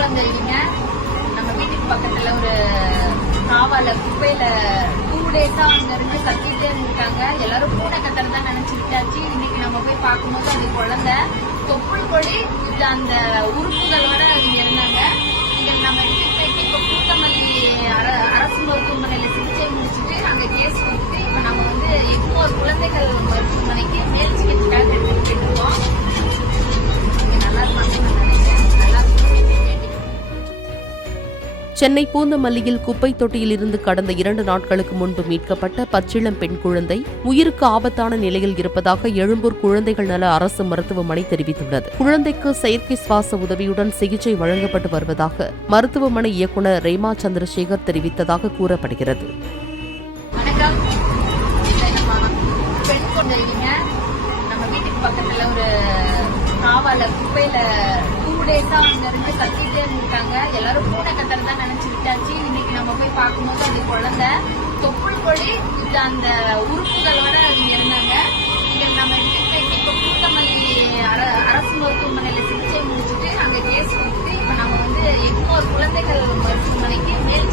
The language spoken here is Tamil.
குழந்தைங்க நம்ம வீட்டுக்கு பக்கத்துல ஒரு காவால குப்பையில 2 டேஸா அங்க இருந்து கத்திட்டே இருந்திருக்காங்க. எல்லாரும் பூனை கத்துறதா நினைச்சு விட்டாச்சு. இன்னைக்கு நம்ம போய் பார்க்கும்போது அது குழந்தை தொப்புள் கொடி இல்ல அந்த உறுப்புகளோட இங்க இருந்தாங்க. இங்க நம்ம எடுத்துட்டு போயிட்டு இப்ப பூத்தமல்லி அரசு மருத்துவமனையில சிகிச்சை முடிச்சுட்டு அங்க கேஸ் கொடுத்துட்டு இப்ப நம்ம வந்து எக்மோர் குழந்தைகள் மருத்துவமனைக்கு மேல் சிகிச்சைக்காக எடுத்துட்டு போயிட்டு இருக்கோம். நல்லா இருப்பாங்க. சென்னை பூந்தமல்லியில் குப்பை தொட்டியில் இருந்து கடந்த 2 நாட்களுக்கு முன்பு மீட்கப்பட்ட பச்சிளம் பெண் குழந்தை உயிருக்கு ஆபத்தான நிலையில் இருப்பதாக எழும்பூர் குழந்தைகள் நல அரசு மருத்துவமனை தெரிவித்துள்ளது. குழந்தைக்கு செயற்கை சுவாச உதவியுடன் சிகிச்சை வழங்கப்பட்டு வருவதாக மருத்துவமனை இயக்குநர் ரேமா சந்திரசேகர் தெரிவித்ததாக கூறப்படுகிறது. நம்ம வீட்டுக்கு பக்கத்துல ஒரு காவால குப்பையில 2 டேஸா அங்க இருந்து கத்திட்டே இருந்திருக்காங்க. எல்லாரும் பூனை கத்துறதா நினைச்சு விட்டாச்சு. இன்னைக்கு நம்ம போய் பார்க்கும்போது அது குழந்தை தொப்புள் கொடி இல்ல அந்த உறுப்புகளோட இங்க இருந்தாங்க. இங்க நம்ம எடுத்துட்டு போயிட்டு இப்ப பூத்தமல்லி அரசு மருத்துவமனையில சிகிச்சை முடிச்சுட்டு அங்க கேஸ் கொடுத்துட்டு இப்ப நம்ம வந்து எக்மோர் குழந்தைகள் மருத்துவமனைக்கு மேல்